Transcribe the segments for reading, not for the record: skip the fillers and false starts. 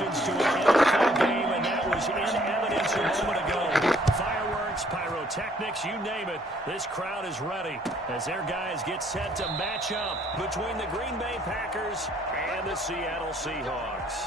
congratulations to an NFL game, and that was in evidence a moment ago. Fireworks, pyrotechnics, you name it. This crowd is ready as their guys get set to match up between the Green Bay Packers and the Seattle Seahawks.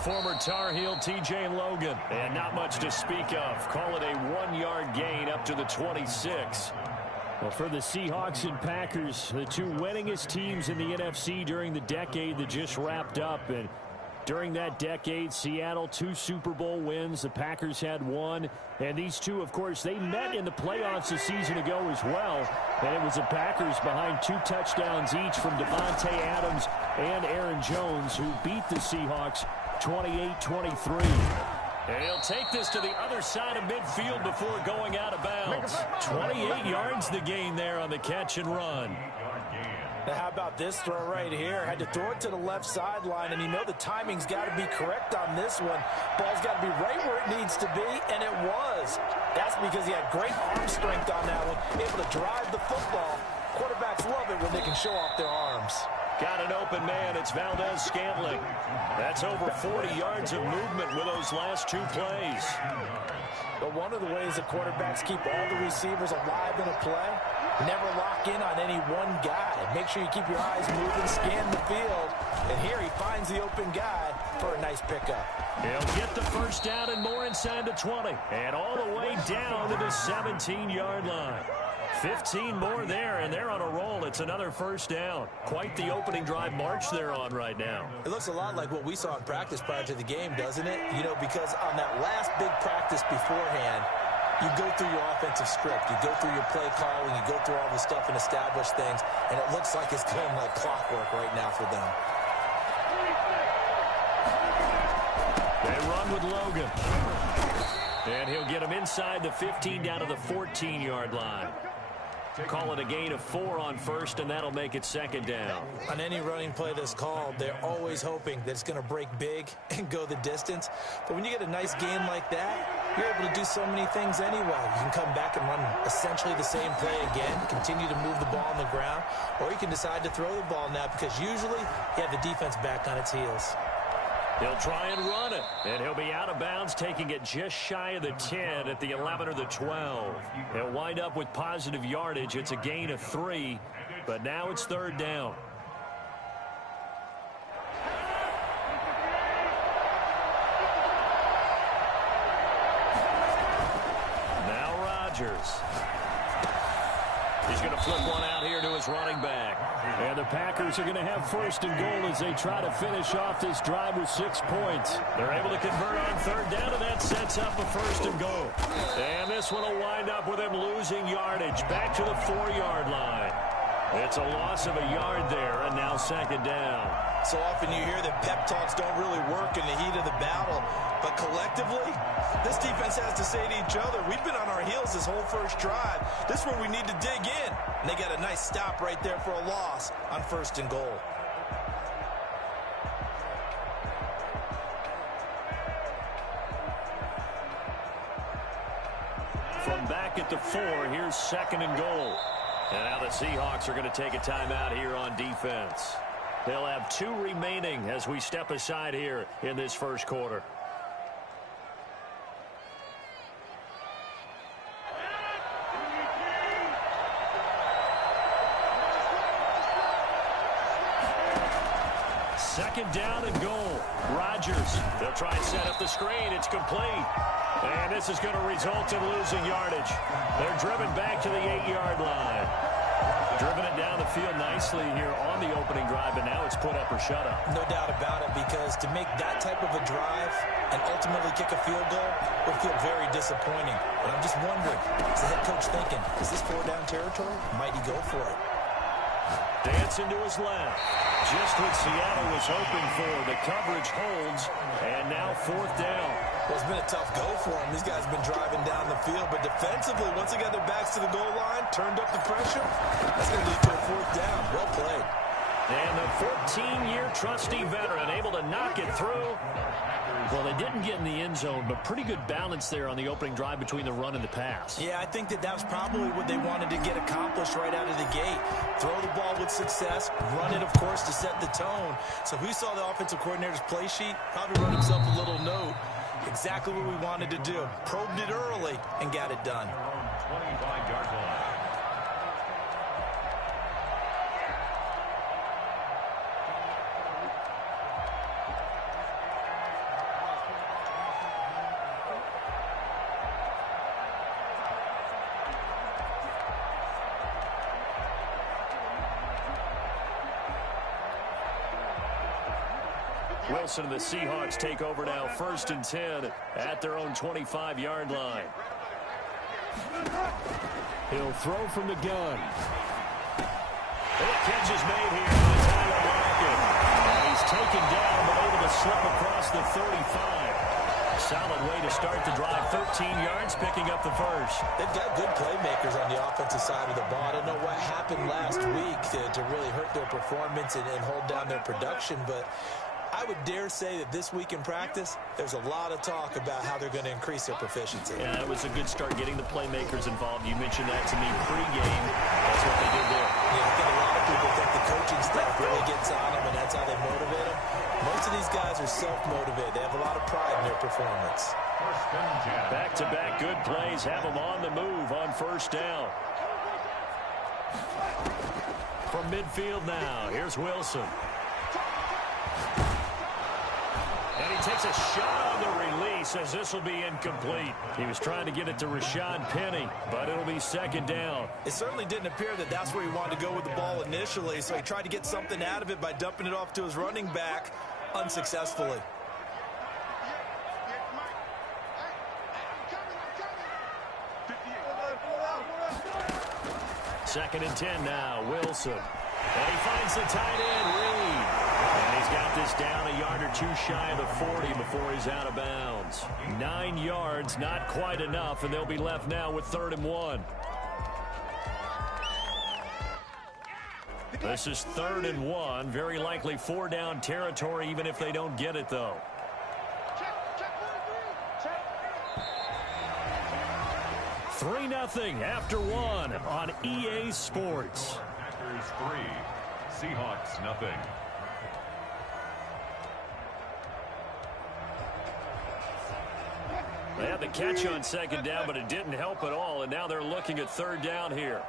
Former Tar Heel T.J. Logan, and not much to speak of. Call it a 1-yard gain up to the 26. Well, for the Seahawks and Packers, the two winningest teams in the NFC during the decade that just wrapped up. And during that decade, Seattle 2 Super Bowl wins. The Packers had 1. And these two, of course, they met in the playoffs a season ago as well. And it was the Packers behind 2 touchdowns each from Devontae Adams and Aaron Jones, who beat the Seahawks 28-23. And he'll take this to the other side of midfield before going out of bounds. 28 yards the gain there on the catch and run. Now how about this throw right here? Had to throw it to the left sideline, and you know the timing's got to be correct on this one. Ball's got to be right where it needs to be, and it was. That's because he had great arm strength on that one, able to drive the football. Quarterbacks love it when they can show off their arms. Got an open man. It's Valdez-Scantling. That's over 40 yards of movement with those last 2 plays. But one of the ways the quarterbacks keep all the receivers alive in a play, never lock in on any one guy. Make sure you keep your eyes moving, scan the field. And here he finds the open guy for a nice pickup. He'll get the first down and more inside the 20. And all the way down to the 17-yard line. 15 more there, and they're on a roll. It's another first down. Quite the opening drive march they're on right now. It looks a lot like what we saw in practice prior to the game, doesn't it? You know, because on that last big practice beforehand, you go through your offensive script. You go through your play calling. You go through all the stuff and establish things, and it looks like it's going like clockwork right now for them. They run with Logan. And he'll get him inside the 15 down to the 14-yard line. Call it a gain of 4 on first, and that'll make it second down. On any running play that's called, they're always hoping that it's going to break big and go the distance. But when you get a nice gain like that, you're able to do so many things anyway. You can come back and run essentially the same play again, continue to move the ball on the ground, or you can decide to throw the ball now because usually you have the defense back on its heels. He'll try and run it, and he'll be out of bounds, taking it just shy of the 10 at the 11 or the 12. He'll wind up with positive yardage. It's a gain of 3, but now it's third down. Now Rodgers. He's going to flip one out here to his running back. And the Packers are going to have first and goal as they try to finish off this drive with 6 points. They're able to convert on third down, and that sets up a first and goal. And this one will wind up with him losing yardage back to the 4-yard line. It's a loss of a yard there, and now second down. So often you hear that pep talks don't really work in the heat of the battle, but collectively, this defense has to say to each other, we've been on our heels this whole first drive. This is where we need to dig in. And they got a nice stop right there for a loss on first and goal. From back at the 4, here's second and goal. And now the Seahawks are going to take a timeout here on defense. They'll have 2 remaining as we step aside here in this first quarter. Second down and goal. Rodgers. They'll try and set up the screen. It's complete. And this is going to result in losing yardage. They're driven back to the 8-yard line. Driven it down the field nicely here on the opening drive, and now it's put up or shut up. No doubt about it, because to make that type of a drive and ultimately kick a field goal would feel very disappointing. But I'm just wondering, is the head coach thinking, is this 4-down territory? Might he go for it? Dancing to his left. Just what Seattle was hoping for. The coverage holds, and now 4th down. Well, it's been a tough go for them. These guys have been driving down the field, but defensively, once they got their backs to the goal line, turned up the pressure, that's going to lead to a 4th down. Well played. And the 14-year trusty veteran able to knock it through. Well, they didn't get in the end zone, but pretty good balance there on the opening drive between the run and the pass. Yeah, I think that was probably what they wanted to get accomplished right out of the gate. Throw the ball with success, run it, of course, to set the tone. So who saw the offensive coordinator's play sheet? Probably wrote himself a little note. Exactly what we wanted to do. Probed it early and got it done. 25-yard line. Wilson and the Seahawks take over now, 1st and 10 at their own 25-yard line. He'll throw from the gun. The catch is made here by Tyler Lockett. And he's taken down, but able to slip across the 35. Solid way to start the drive. 13 yards, picking up the first. They've got good playmakers on the offensive side of the ball. I don't know what happened last week to really hurt their performance and hold down their production, but I would dare say that this week in practice, there's a lot of talk about how they're going to increase their proficiency. Yeah, it was a good start getting the playmakers involved. You mentioned that to me pregame. That's what they did there. Yeah, I think a lot of people think the coaching staff really gets on them, and that's how they motivate them. Most of these guys are self-motivated. They have a lot of pride in their performance. Back-to-back good plays have them on the move on 1st down. From midfield now, here's Wilson. And he takes a shot on the release as this will be incomplete. He was trying to get it to Rashad Penny, but it'll be 2nd down. It certainly didn't appear that that's where he wanted to go with the ball initially, so he tried to get something out of it by dumping it off to his running back unsuccessfully. Second and 10 now, Wilson. And he finds the tight end, Reed. And he's got this down a yard or 2 shy of the 40 before he's out of bounds. 9 yards, not quite enough, and they'll be left now with 3rd and 1. This is 3rd and 1. Very likely 4-down territory, even if they don't get it, though. Three 3-0 after 1 on EA Sports. Packers 3, Seahawks nothing. They had the catch on 2nd down, but it didn't help at all, and now they're looking at 3rd down here.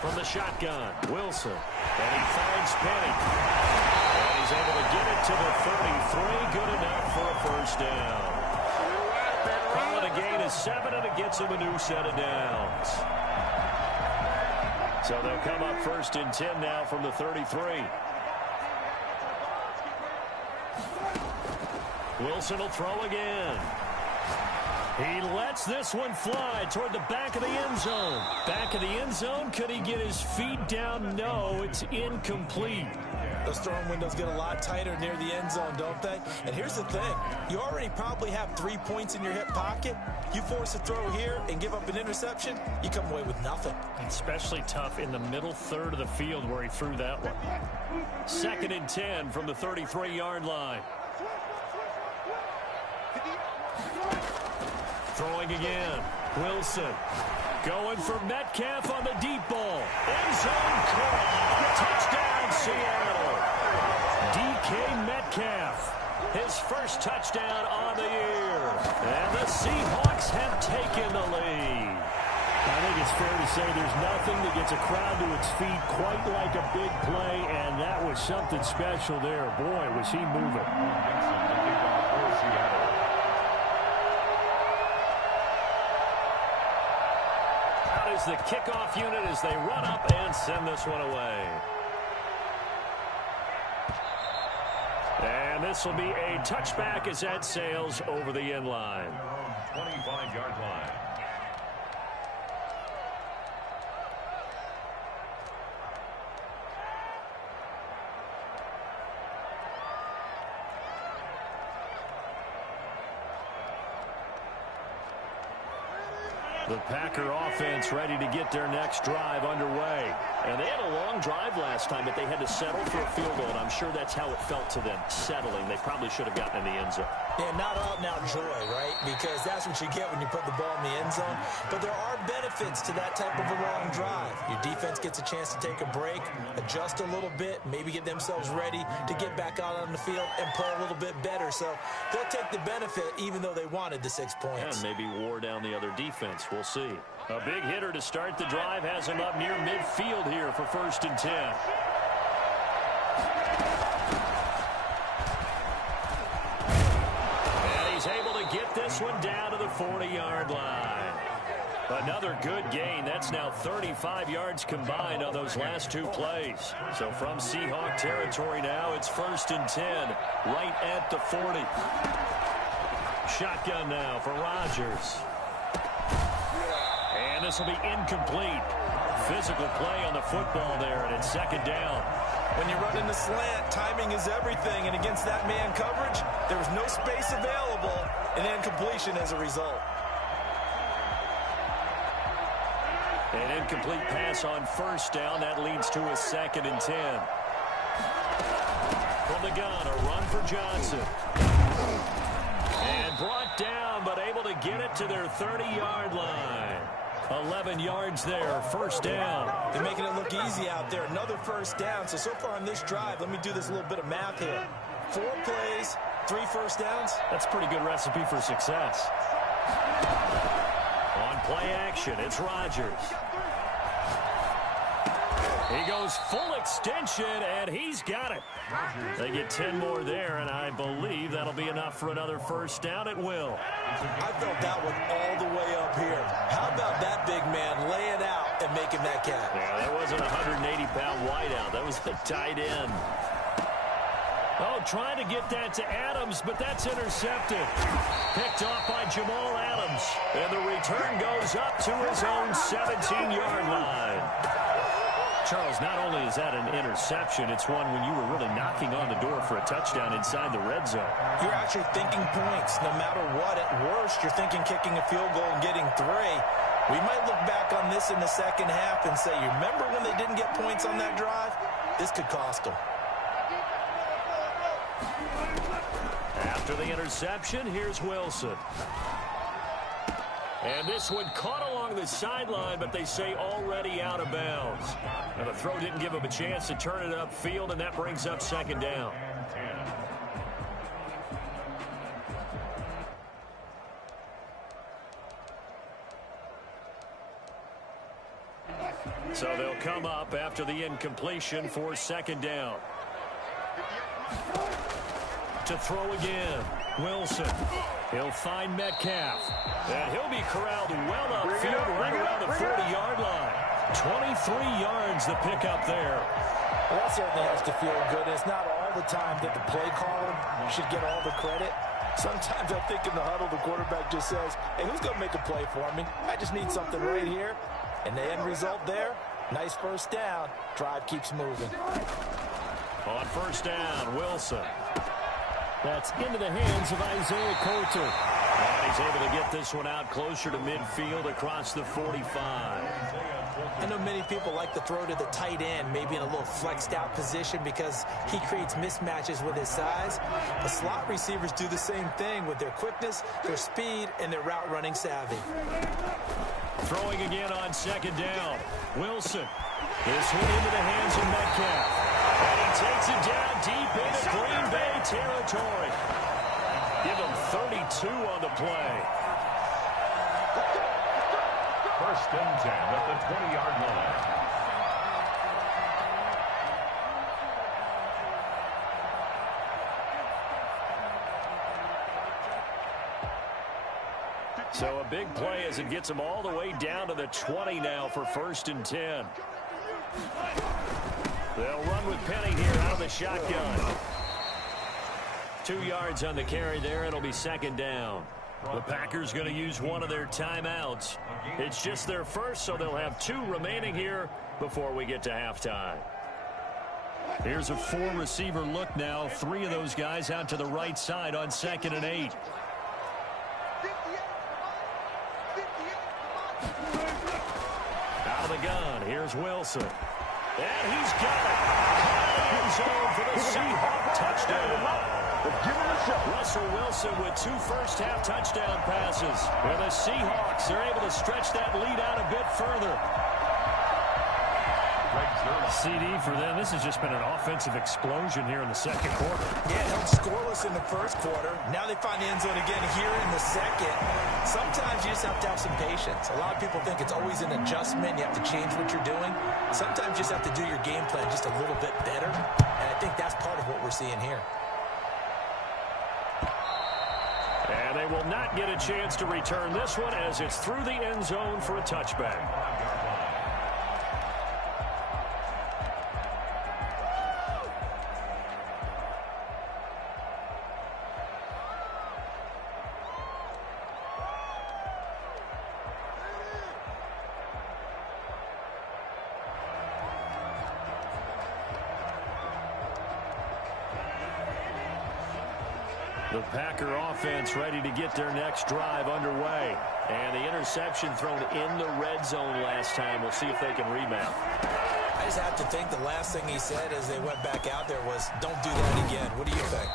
From the shotgun, Wilson, and he finds Penny. And he's able to get it to the 33, good enough for a 1st down. Calling a gain of 7, and it gets him a new set of downs. So they'll come up 1st and 10 now from the 33. Wilson will throw again. He lets this one fly toward the back of the end zone. Back of the end zone. Could he get his feet down? No, it's incomplete. Those throwing windows get a lot tighter near the end zone, don't they? And here's the thing. You already probably have 3 points in your hip pocket. You force a throw here and give up an interception, you come away with nothing. Especially tough in the middle third of the field where he threw that one. 2nd and 10 from the 33-yard line. Throwing again. Wilson going for Metcalf on the deep ball. End zone caught. Touchdown, Seattle. DK Metcalf. His first touchdown on the year. And the Seahawks have taken the lead. I think it's fair to say there's nothing that gets a crowd to its feet quite like a big play, and that was something special there. Boy, was he moving. The kickoff unit as they run up and send this one away. And this will be a touchback as that sails over the end line. 25-yard line. The Packer offense ready to get their next drive underway. And they had a long drive last time, but they had to settle for a field goal, and I'm sure that's how it felt to them, settling. They probably should have gotten in the end zone. Yeah, not out-and-out joy, right? Because that's what you get when you put the ball in the end zone. But there are benefits to that type of a long drive. Your defense gets a chance to take a break, adjust a little bit, maybe get themselves ready to get back out on the field and play a little bit better. So they'll take the benefit even though they wanted the 6 points. And maybe wore down the other defense. We'll see. A big hitter to start the drive has him up near midfield here for 1st and 10. And he's able to get this one down to the 40-yard line. Another good gain. That's now 35 yards combined on those last 2 plays. So from Seahawk territory now, it's 1st and 10, right at the 40. Shotgun now for Rodgers. And this will be incomplete. Physical play on the football there, and it's 2nd down. When you run in the slant, timing is everything, and against that man coverage, there was no space available, and incompletion as a result. An incomplete pass on 1st down. That leads to a 2nd and 10. From the gun, a run for Johnson. And brought down, but able to get it to their 30-yard line. 11 yards there, 1st down. They're making it look easy out there. Another 1st down. So far on this drive, let me do this little bit of math here. 4 plays, 3 1st downs. That's a pretty good recipe for success. On play action, it's Rodgers. He goes full extension, and he's got it. They get 10 more there, and I believe that'll be enough for another 1st down. It will. I felt that one all the way up here. How about that big man laying out and making that catch? Yeah, that wasn't a 180-pound wideout. That was the tight end. Oh, trying to get that to Adams, but that's intercepted. Picked off by Jamal Adams. And the return goes up to his own 17-yard line. Charles, not only is that an interception, it's one when you were really knocking on the door for a touchdown inside the red zone. You're actually thinking points. No matter what, at worst, you're thinking kicking a field goal and getting 3. We might look back on this in the 2nd half and say, you remember when they didn't get points on that drive? This could cost them. After the interception, here's Wilson. And this one caught along the sideline, but they say already out of bounds. Now the throw didn't give him a chance to turn it upfield, and that brings up 2nd down. So they'll come up after the incompletion for 2nd down. To throw again, Wilson. He'll find Metcalf. And he'll be corralled well upfield right around the 40-yard line. 23 yards the pickup there. Well, that certainly has to feel good. It's not all the time that the play caller should get all the credit. Sometimes I think in the huddle, the quarterback just says, hey, who's going to make a play for me? I just need something right here. And the end result there, nice 1st down. Drive keeps moving. On 1st down, Wilson. That's into the hands of Isaiah Coulter. And he's able to get this one out closer to midfield across the 45. I know many people like to throw to the tight end, maybe in a little flexed out position because he creates mismatches with his size. But slot receivers do the same thing with their quickness, their speed, and their route running savvy. Throwing again on 2nd down. Wilson. This one into the hands of Metcalf. And he takes it down deep into Green Bay territory. Give him 32 on the play. 1st and 10 at the 20-yard line. So a big play as it gets him all the way down to the 20 now for 1st and 10. They'll run with Penny here out of the shotgun. 2 yards on the carry there. It'll be 2nd down. The Packers going to use one of their timeouts. It's just their first, so they'll have 2 remaining here before we get to halftime. Here's a 4-receiver look now. 3 of those guys out to the right side on 2nd and 8. the gun, here's Wilson. And he's got it. Caught in the end zone for the Seahawk touchdown. Russell Wilson with 2 first-half touchdown passes. And the Seahawks are able to stretch that lead out a bit further. CD for them. This has just been an offensive explosion here in the second quarter. Yeah, held scoreless in the first quarter. Now they find the end zone again here in the second. Sometimes you just have to have some patience. A lot of people think it's always an adjustment. You have to change what you're doing. Sometimes you just have to do your game plan just a little bit better. And I think that's part of what we're seeing here. And they will not get a chance to return this one as it's through the end zone for a touchback. The Packer offense ready to get their next drive underway. And the interception thrown in the red zone last time. We'll see if they can rebound. I just have to think the last thing he said as they went back out there was, don't do that again. What do you think?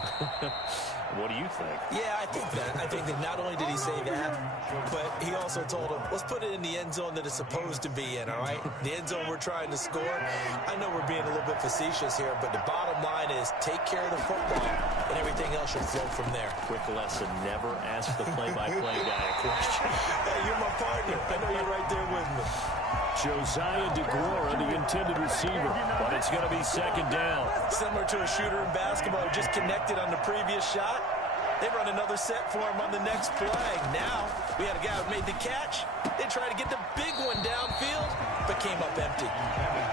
What do you think? Yeah, I think that not only did he say that, but he also told him, let's put it in the end zone that it's supposed to be in, all right? The end zone we're trying to score. I know we're being a little bit facetious here, but the bottom line is take care of the football, and everything else should flow from there. Quick lesson, never ask the play-by-play guy a question. Hey, you're my partner. I know you're right there with me. Josiah DeGuara, the intended receiver, but it's going to be second down. Similar to a shooter in basketball who just connected on the previous shot. They run another set for him on the next play. Now, we had a guy who made the catch. They tried to get the big one downfield, but came up empty.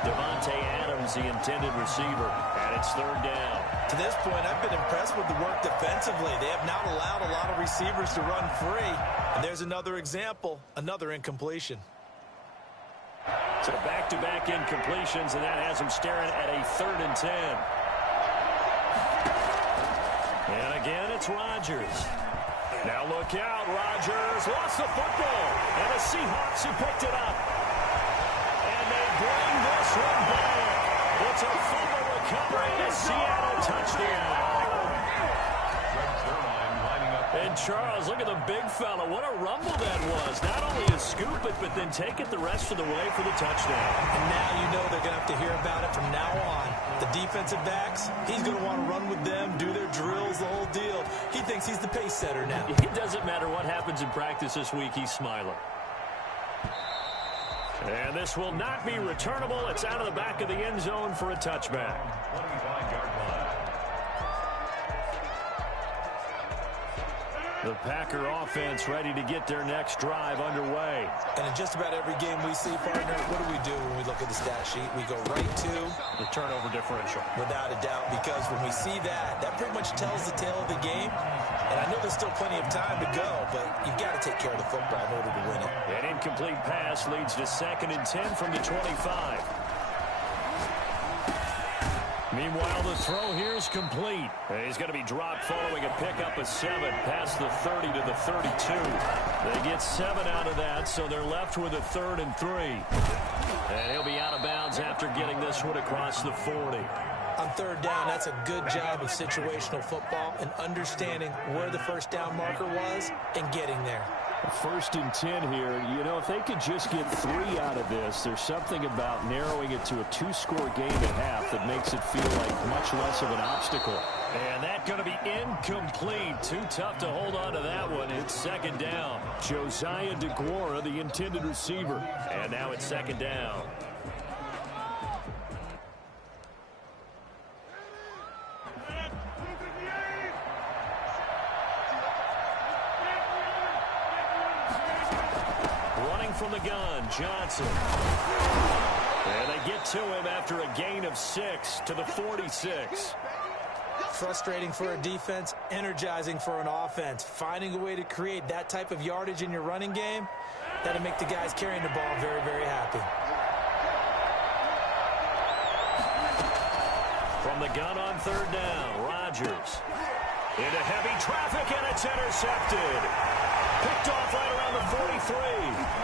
Devontae Adams, the intended receiver, and it's third down. To this point, I've been impressed with the work defensively. They have not allowed a lot of receivers to run free. And there's another example, another incompletion. So back-to-back incompletions, and that has him staring at a 3rd and 10. And again, it's Rodgers. Now look out, Rodgers lost the football, and the Seahawks have picked it up. And they bring this one back. It's a fumble recovery and a Seattle touchdown. And Charles, look at the big fella. What a rumble that was. Not only to scoop it, but then take it the rest of the way for the touchdown. And now you know they're going to have to hear about it from now on. The defensive backs, he's going to want to run with them, do their drills, the whole deal. He thinks he's the pace setter now. It doesn't matter what happens in practice this week. He's smiling. And this will not be returnable. It's out of the back of the end zone for a touchback. 25-yard line. The Packer offense ready to get their next drive underway. And in just about every game we see, partner, what do when we look at the stat sheet? We go right to the turnover differential. Without a doubt, because when we see that, that pretty much tells the tale of the game. And I know there's still plenty of time to go, but you've got to take care of the football in order to win it. An incomplete pass leads to 2nd and 10 from the 25. Meanwhile, the throw here is complete. He's going to be dropped following a pickup of 7 past the 30 to the 32. They get 7 out of that, so they're left with a 3rd and 3. And he'll be out of bounds after getting this one across the 40. On 3rd down, that's a good job of situational football and understanding where the first down marker was and getting there. 1st and 10 here. You know, if they could just get 3 out of this, there's something about narrowing it to a 2-score game at half that makes it feel like much less of an obstacle. And that's going to be incomplete. Too tough to hold on to that one. It's 2nd down. Josiah DeGuara, the intended receiver. And now it's 2nd down. From the gun, Johnson. And they get to him after a gain of 6 to the 46. Frustrating for a defense, energizing for an offense. Finding a way to create that type of yardage in your running game, that'll make the guys carrying the ball very, very happy. From the gun on 3rd down, Rodgers. Into heavy traffic, and it's intercepted. Picked off right around the 43.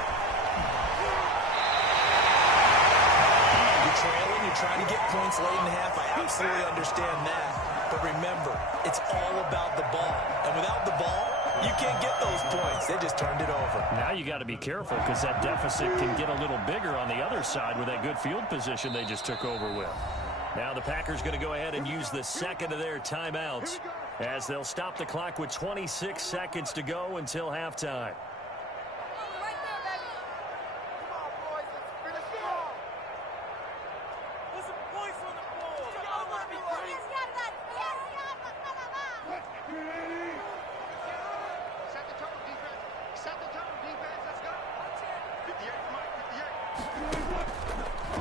you're trying to get points late in the half. I absolutely understand that. But remember, it's all about the ball. And without the ball, you can't get those points. They just turned it over. Now you got to be careful because that deficit can get a little bigger on the other side with that good field position they just took over with. Now the Packers going to go ahead and use the second of their timeouts as they'll stop the clock with 26 seconds to go until halftime.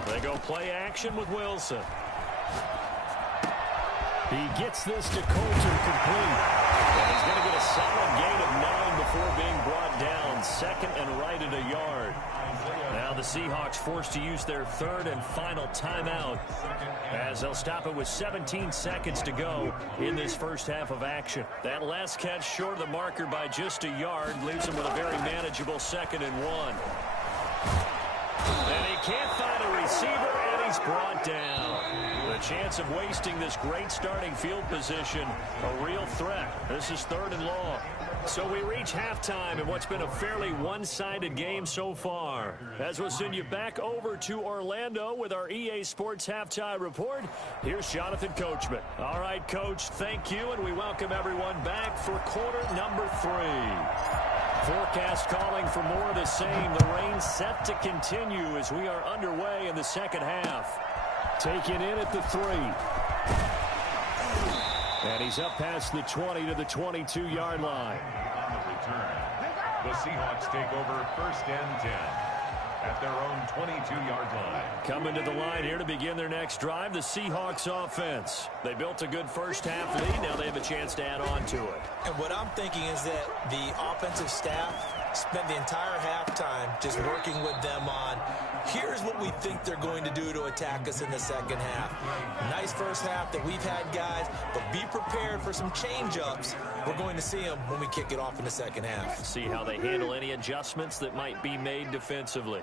They go play action with Wilson. He gets this to Coulter complete. And he's going to get a solid gain of 9 before being brought down. Second and right at a yard. Now the Seahawks forced to use their third and final timeout as they'll stop it with 17 seconds to go in this first half of action. That last catch short of the marker by just a yard leaves him with a very manageable second and 1. And he can't find a receiver, and he's brought down. The chance of wasting this great starting field position, a real threat. This is third and long. So we reach halftime in what's been a fairly one-sided game so far. As we'll send you back over to Orlando with our EA Sports Halftime Report, here's Jonathan Coachman. All right, Coach, thank you, and we welcome everyone back for quarter number 3. Forecast calling for more of the same. The rain set to continue as we are underway in the second half. Taken in at the 3. And he's up past the 20 to the 22-yard line. On the return, the Seahawks take over first and 10 at their own 22-yard line. Coming to the line here to begin their next drive, the Seahawks offense. They built a good first half lead. Now they have a chance to add on to it. And what I'm thinking is that the offensive staff spent the entire halftime just working with them on, here's what we think they're going to do to attack us in the second half. Nice first half that we've had, guys, but be prepared for some change-ups. We're going to see them when we kick it off in the second half. See how they handle any adjustments that might be made defensively.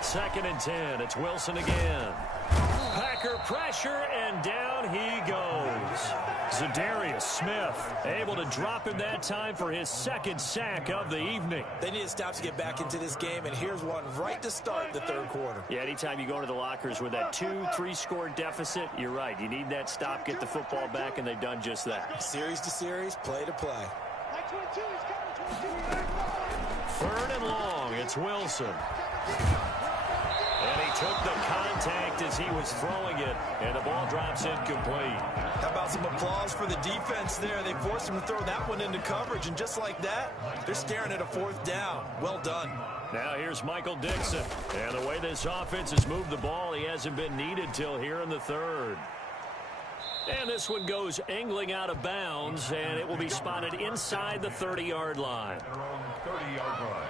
Second and 10. It's Wilson again. Packer pressure, and down he goes. Za'Darius Smith able to drop him that time for his second sack of the evening. They need to stop to get back into this game, and here's one right to start the third quarter. Yeah, anytime you go to the lockers with that 2-3 score deficit, you're right. You need that stop, get the football back, and they've done just that. Series to series, play to play. Third and long, it's Wilson. And he took the contact as he was throwing it, and the ball drops incomplete. How about some applause for the defense there? They forced him to throw that one into coverage, and just like that, they're staring at a fourth down. Well done. Now here's Michael Dixon. And the way this offense has moved the ball, he hasn't been needed till here in the third. And this one goes angling out of bounds, and it will be spotted inside the 30-yard line. 30-yard line.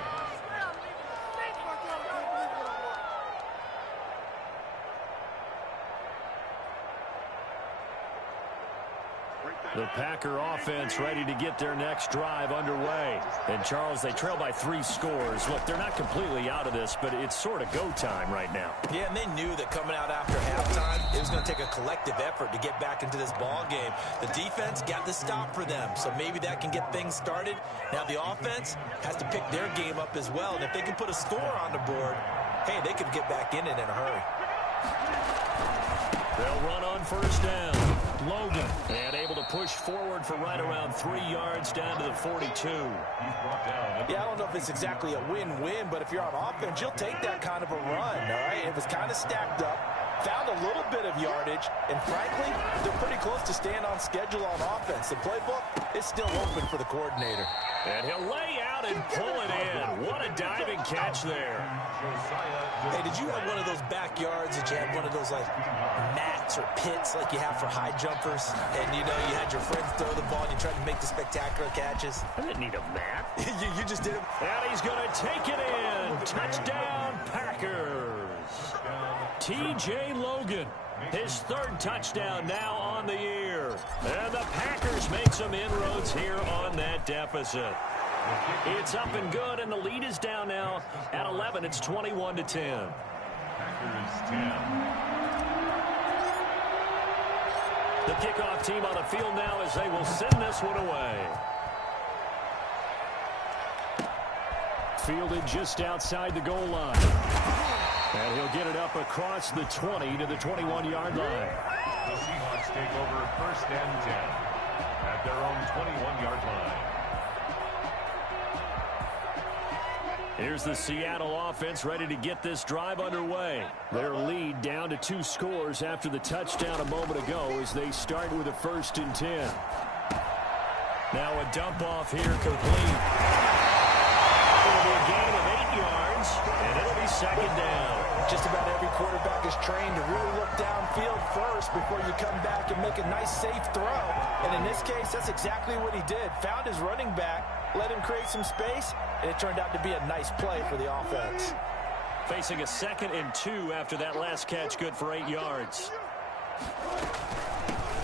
The Packer offense ready to get their next drive underway. And, Charles, they trail by 3 scores. Look, they're not completely out of this, but it's sort of go time right now. Yeah, and they knew that coming out after halftime, it was going to take a collective effort to get back into this ball game. The defense got the stop for them, so maybe that can get things started. Now the offense has to pick their game up as well, and if they can put a score on the board, hey, they could get back in it in a hurry. They'll run on first down. Logan, and able to push forward for right around 3 yards down to the 42. Yeah, I don't know if it's exactly a win-win, but if you're on offense, you'll take that kind of a run, all right? It was kind of stacked up, found a little bit of yardage, and frankly, they're pretty close to staying on schedule on offense. The playbook is still open for the coordinator. And he'll lay out and pull it in. What a diving catch there. Hey, did you have one of those backyards that you had one of those, like, mats or pits like you have for high jumpers? And, you know, you had your friends throw the ball and you tried to make the spectacular catches? I didn't need a mat. you just did it. And he's going to take it in. Touchdown, Packers. T.J. Logan, his third touchdown now on the year. And the Packers make some inroads here on that deficit. It's up and good, and the lead is down now at 11. It's 21-10. Packers 10. The kickoff team on the field now as they will send this one away. Fielded just outside the goal line. And he'll get it up across the 20 to the 21-yard line. The Seahawks take over first and 10 at their own 21-yard line. Here's the Seattle offense ready to get this drive underway. Their lead down to 2 scores after the touchdown a moment ago as they start with a 1st and 10. Now a dump off here complete. It'll be a gain of 8 yards, and it'll be 2nd down. Just about every quarterback is trained to really look downfield first before you come back and make a nice, safe throw. And in this case, that's exactly what he did. Found his running back, let him create some space, and it turned out to be a nice play for the offense. Facing a 2nd and 2 after that last catch, good for 8 yards.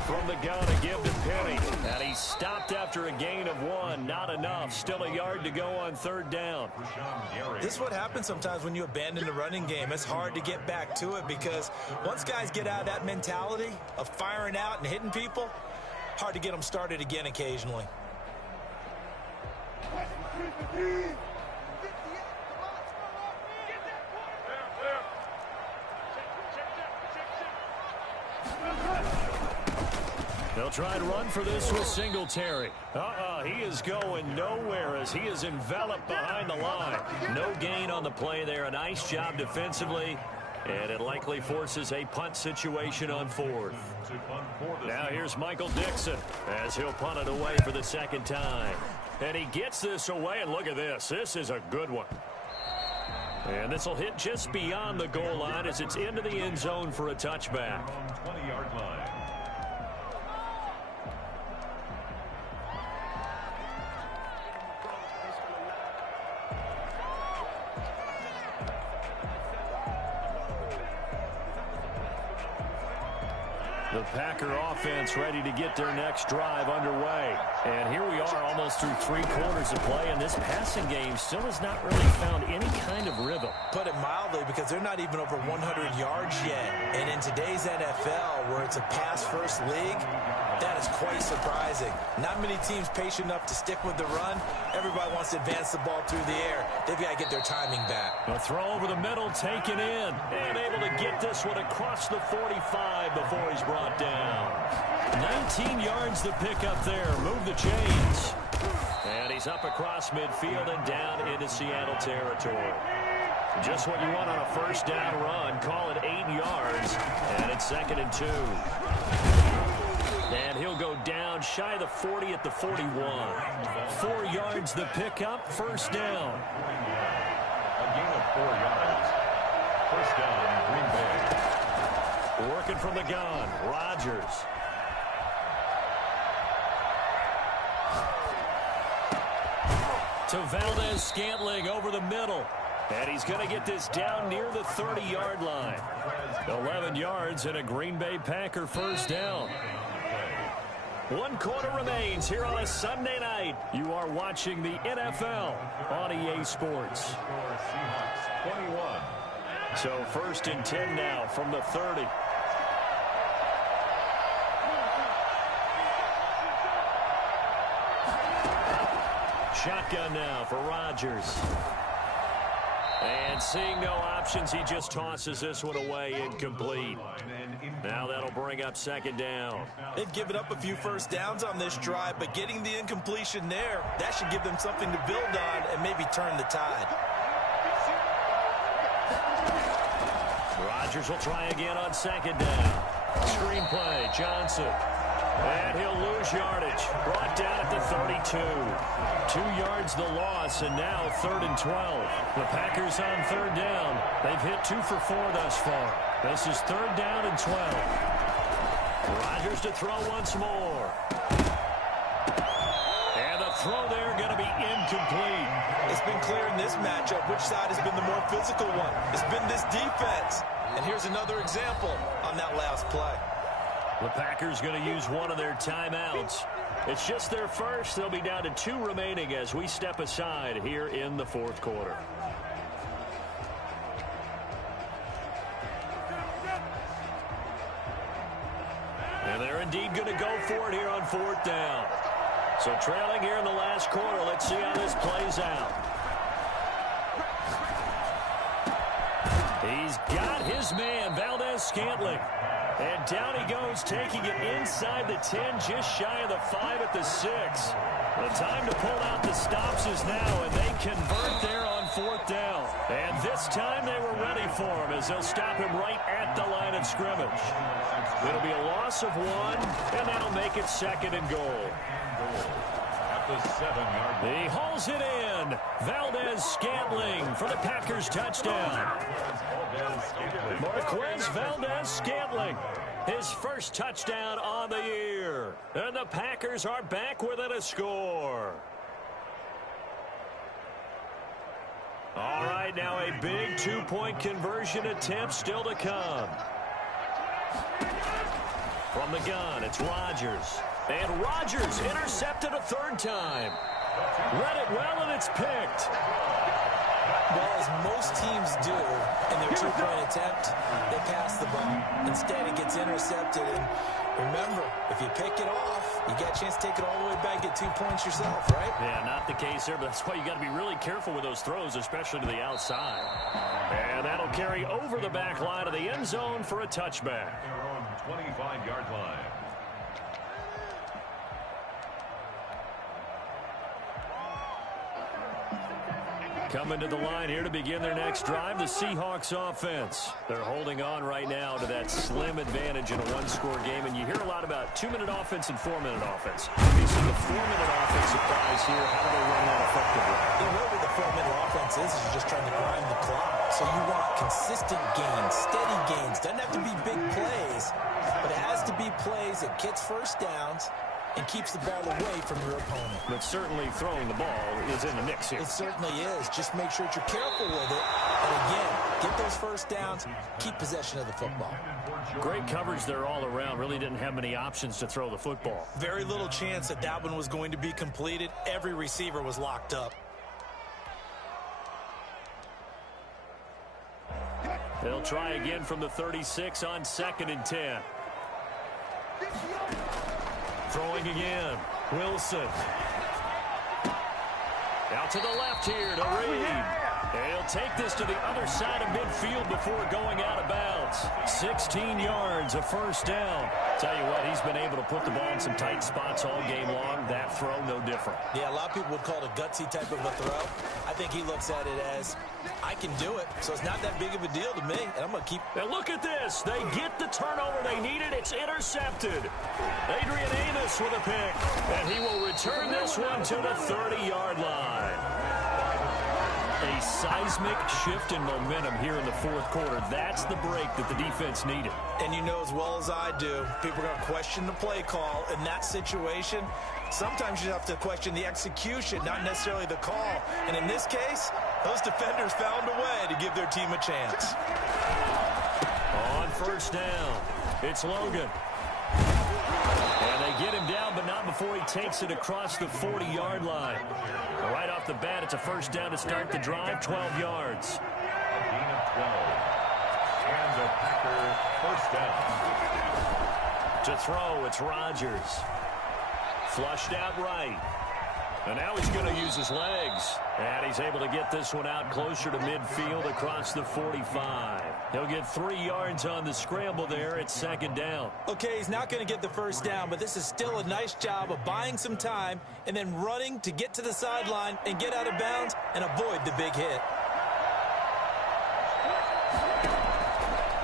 From the gun, a give to Penny. And he stopped after a gain of 1. Not enough. Still a yard to go on 3rd down. This is what happens sometimes when you abandon the running game. It's hard to get back to it because once guys get out of that mentality of firing out and hitting people, hard to get them started again occasionally. They'll try to run for this with Singletary. He is going nowhere as he is enveloped behind the line. No gain on the play there. A nice job defensively. And it likely forces a punt situation on 4th. Now here's Michael Dixon as he'll punt it away for the 2nd time. And he gets this away, and look at this. This is a good one. And this will hit just beyond the goal line as it's into the end zone for a touchback. 20-yard line. The Packer offense ready to get their next drive underway. And here we are almost through 3 quarters of play, and this passing game still has not really found any kind of rhythm. Put it mildly, because they're not even over 100 yards yet. And in today's NFL, where it's a pass-first league, that is quite surprising. Not many teams patient enough to stick with the run. Everybody wants to advance the ball through the air. They've got to get their timing back. A throw over the middle, taken in, and able to get this one across the 45 before he's brought down. 19 yards to pick up there. Move the chains. And he's up across midfield and down into Seattle territory. Just what you want on a 1st down run. Call it 8 yards, and it's 2nd and 2. And he'll go down shy of the 40 at the 41. 4 yards the pickup, 1st down. A gain of 4 yards. 1st down, Green Bay. Working from the gun, Rodgers. To Valdez-Scantling over the middle. And he's going to get this down near the 30-yard line. 11 yards and a Green Bay Packer 1st down. 1 quarter remains here on a Sunday night. You are watching the NFL on EA Sports. Seahawks 21. So 1st and 10 now from the 30. Shotgun now for Rodgers. And seeing no options, he just tosses this one away incomplete. Now that'll bring up 2nd down. They've given up a few 1st downs on this drive, but getting the incompletion there, that should give them something to build on and maybe turn the tide. Rodgers will try again on 2nd down. Screenplay, Johnson. And he'll lose yardage. Brought down at the 32. 2 yards the loss, and now 3rd and 12. The Packers on 3rd down. They've hit 2 for 4 thus far. This is 3rd down and 12. Rodgers to throw once more. And the throw there going to be incomplete. It's been clear in this matchup which side has been the more physical one. It's been this defense. And here's another example on that last play. The Packers going to use one of their timeouts. It's just their first. They'll be down to 2 remaining as we step aside here in the fourth quarter. And they're indeed going to go for it here on 4th down. So trailing here in the last quarter. Let's see how this plays out. He's got his man, Valdez-Scantling. And down he goes, taking it inside the 10, just shy of the 5 at the 6. The time to pull out the stops is now, and they convert there on 4th down. And this time they were ready for him as they'll stop him right at the line of scrimmage. It'll be a loss of 1, and that'll make it 2nd and goal. At the 7-yard line. He hauls it in. Valdez-Scantling for the Packers touchdown. Marquez Valdez-Scantling, his first touchdown on the year. And the Packers are back within a score. All right, now a big 2-point conversion attempt still to come. From the gun, it's Rodgers. And Rodgers intercepted a 3rd time. Read it well, and it's picked. Well, as most teams do in their 2-point attempt, they pass the ball. Instead, it gets intercepted. And remember, if you pick it off, you get a chance to take it all the way back, get 2 points yourself, right? Yeah, not the case there, but that's why you got to be really careful with those throws, especially to the outside. And that'll carry over the back line of the end zone for a touchback. Their own 25-yard line. Coming to the line here to begin their next drive, the Seahawks offense. They're holding on right now to that slim advantage in a 1-score game, and you hear a lot about 2-minute offense and 4-minute offense. Obviously, the 4-minute offense applies here. How do they run that effectively? Really, the 4-minute offense is you're just trying to grind the clock. So you want consistent gains, steady gains. Doesn't have to be big plays, but it has to be plays that gets first downs and keeps the ball away from your opponent. But certainly throwing the ball is in the mix here. It certainly is. Just make sure that you're careful with it. And again, get those first downs, keep possession of the football. Great coverage there all around. Really didn't have many options to throw the football. Very little chance that that one was going to be completed. Every receiver was locked up. They'll try again from the 36 on 2nd and 10. Throwing again. Wilson. Out to the left here to Reed. And he'll take this to the other side of midfield before going out of bounds. 16 yards, a first down. Tell you what, he's been able to put the ball in some tight spots all game long. That throw, no different. Yeah, a lot of people would call it a gutsy type of a throw. I think he looks at it as, I can do it, so it's not that big of a deal to me, and I'm going to keep... And look at this. They get the turnover they needed. It's intercepted. Adrian Amos with a pick, and he will return this one to the 30-yard line. A seismic shift in momentum here in the fourth quarter. That's the break that the defense needed. And you know as well as I do, people are going to question the play call in that situation. Sometimes you have to question the execution, not necessarily the call. And in this case, those defenders found a way to give their team a chance. On first down, it's Logan. And they get him down, but not before he takes it across the 40-yard line. Right off the bat, it's a first down to start the drive, 12 yards. A gain of 12. And a Packer first down. To throw, it's Rodgers. Flushed out right. And now he's going to use his legs. And he's able to get this one out closer to midfield across the 45. He'll get 3 yards on the scramble there at second down. Okay, he's not going to get the first down, but this is still a nice job of buying some time and then running to get to the sideline and get out of bounds and avoid the big hit.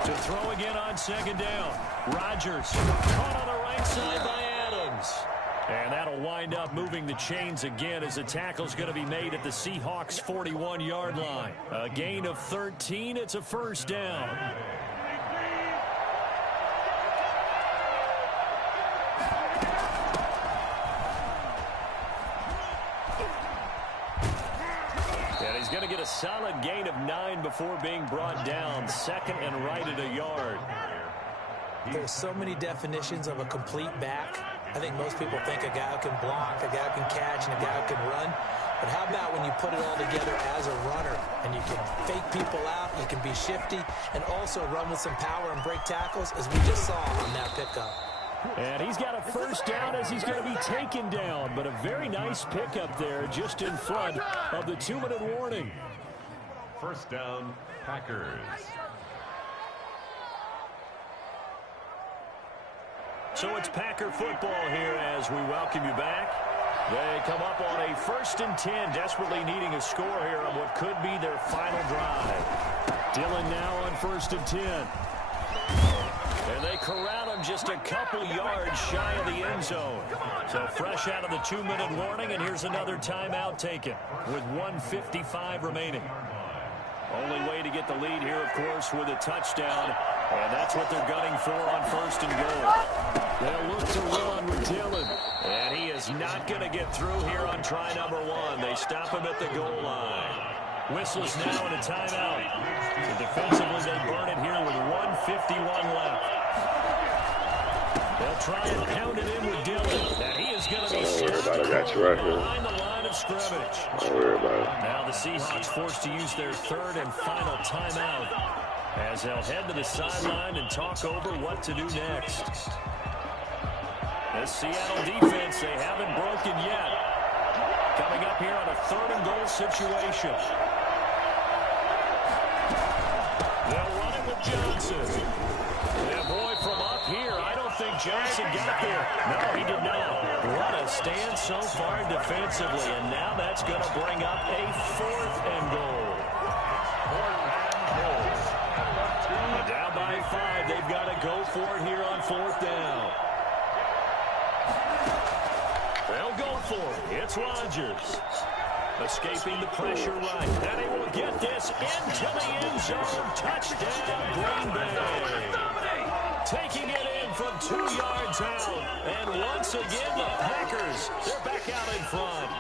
To throw again on second down. Rodgers caught on the right side by Adams. And that'll wind up moving the chains again as the tackle's going to be made at the Seahawks' 41-yard line. A gain of 13. It's a first down. And he's going to get a solid gain of 9 before being brought down. Second and right at a yard. There's so many definitions of a complete back. I think most people think a guy who can block, a guy who can catch, and a guy who can run. But how about when you put it all together as a runner, and you can fake people out, you can be shifty, and also run with some power and break tackles, as we just saw on that pickup. And he's got a first down as he's going to be taken down, but a very nice pickup there just in front of the 2-minute warning. First down, Packers. So it's Packer football here as we welcome you back. They come up on a 1st and 10, desperately needing a score here on what could be their final drive. Dillon now on 1st and 10. And they corral him just a couple yards shy of the end zone. So fresh out of the 2-minute warning, and here's another timeout taken with 1:55 remaining. Only way to get the lead here, of course, with a touchdown. And that's what they're gunning for on 1st and goal. They'll look to run with Dillon. And he is not going to get through here on try number 1. They stop him at the goal line. Whistles now in a timeout. So defensively, they burn it here with 1:51 left. They'll try and pound it in with Dillon. And he is going to be stopped behind the line of scrimmage. Don't worry about it. Now the Seahawks forced to use their 3rd and final timeout as they'll head to the sideline and talk over what to do next. This Seattle defense, they haven't broken yet. Coming up here on a 3rd and goal situation. They'll run it with Johnson. And boy, from up here, I don't think Johnson got there. No, he did not. What a stand so far defensively, and now that's going to bring up a 4th and goal. And down by 5, they've got to go for it here on 4th down. They'll go for it. It's Rodgers. Escaping the pressure right. And he will get this into the end zone. Touchdown, Green Bay. Taking it in from 2 yards out. And once again, the Packers, they're back out in front.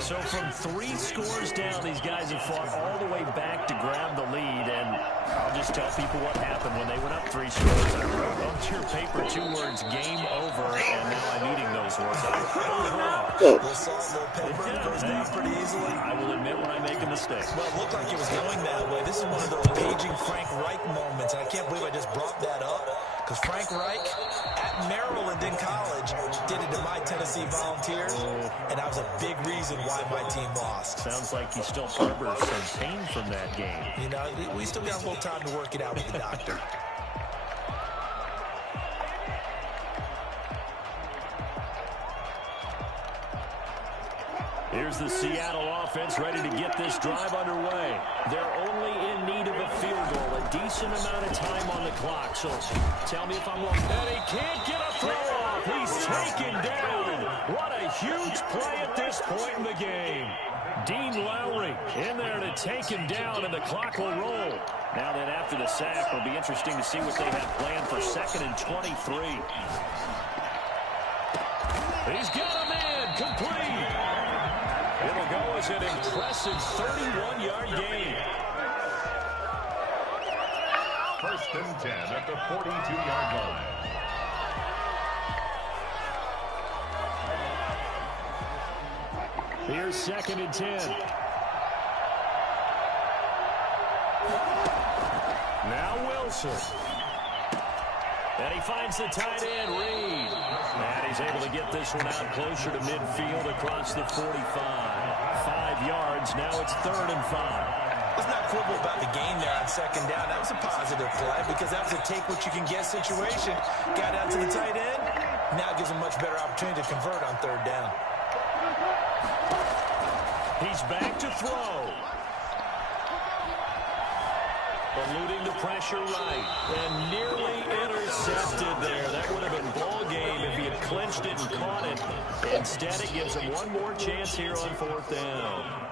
So from 3 scores down, these guys have fought all the way back to grab the lead. And I'll just tell people what happened when they went up 3 scores. I wrote on your paper 2 words, game over, and now I'm eating those words. Pretty easily. I will admit when I make a mistake. Well, it looked like it was going that way. This is one of those paging Frank Reich moments, and I can't believe I just brought that up. Because Frank Reich, at Maryland in college, did it to my Tennessee Volunteers, and that was a big reason why my team lost. Sounds like he still harbors some pain from that game. You know, we still got a little time to work it out with the doctor. Here's the Seattle offense ready to get this drive underway. They're only in need of a field goal, a decent amount of time on the clock. So tell me if I'm wrong. And he can't get a throw off. He's taken down. What a huge play at this point in the game. Dean Lowry in there to take him down, and the clock will roll. Now then, after the sack, it'll be interesting to see what they have planned for 2nd and 23. He's got a man complete. It'll go as an impressive 31-yard gain. 1st and 10 at the 42-yard line. Here's 2nd and 10. Now Wilson. And he finds the tight end, Reed. And he's able to get this one out closer to midfield across the 45. 5 yards. Now it's 3rd and 5. Let's not quibble about the game there on 2nd down. That was a positive play because that was a take-what-you-can-get situation. Got out to the tight end. Now it gives him much better opportunity to convert on 3rd down. He's back to throw. Eluding the pressure right. And nearly intercepted there. That would have been ball game if he had clinched it and caught it. Instead, it gives him one more chance here on 4th down.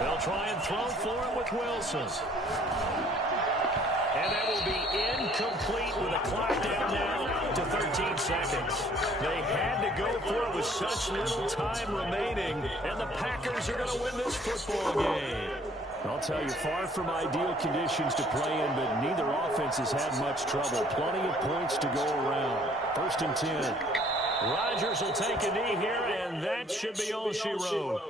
They'll try and throw for it with Wilson. And that will be incomplete with a clock down now to 13 seconds. They had to go for it with such little time remaining, and the Packers are going to win this football game. I'll tell you, far from ideal conditions to play in, but neither offense has had much trouble. Plenty of points to go around. 1st and 10. Rodgers will take a knee here, and that should be all she wrote.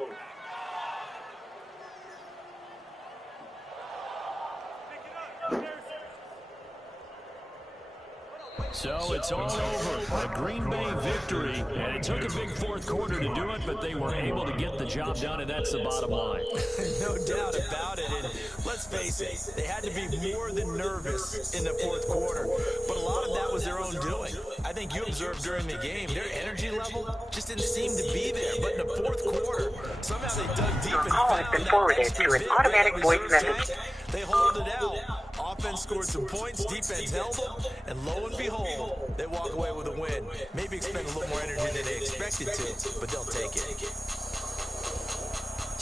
So it's all over. A Green Bay victory, and it took a big 4th quarter to do it, but they were able to get the job done, and that's the bottom line. No doubt about it, and let's face it, they had to be more than nervous in the 4th quarter, but a lot of that was their own doing. I think you observed during the game, their energy level just didn't seem to be there, but in the 4th quarter, somehow they dug deep. Your call has been forwarded to an automatic voice message. They hauled it out. Offense scored some points, defense held them, and lo and behold, they walk away with a win. Maybe expend a little more energy than they expected to, but they'll take it.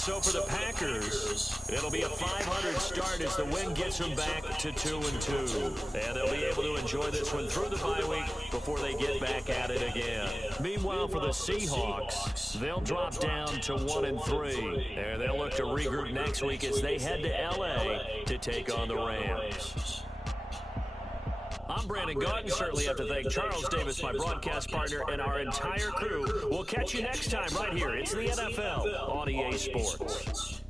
So for the Packers, it'll be a 500 start as the win gets them back to 2-2. And they'll be able to enjoy this one through the bye week before they get back at it again. Meanwhile, for the Seahawks, they'll drop down to 1-3. And they'll look to regroup next week as they head to L.A. to take on the Rams. I'm Brandon Gaudin. Certainly have to thank Charles Davis, my broadcast partner, and our entire crew. We'll catch you next time right here. It's the NFL on EA Sports.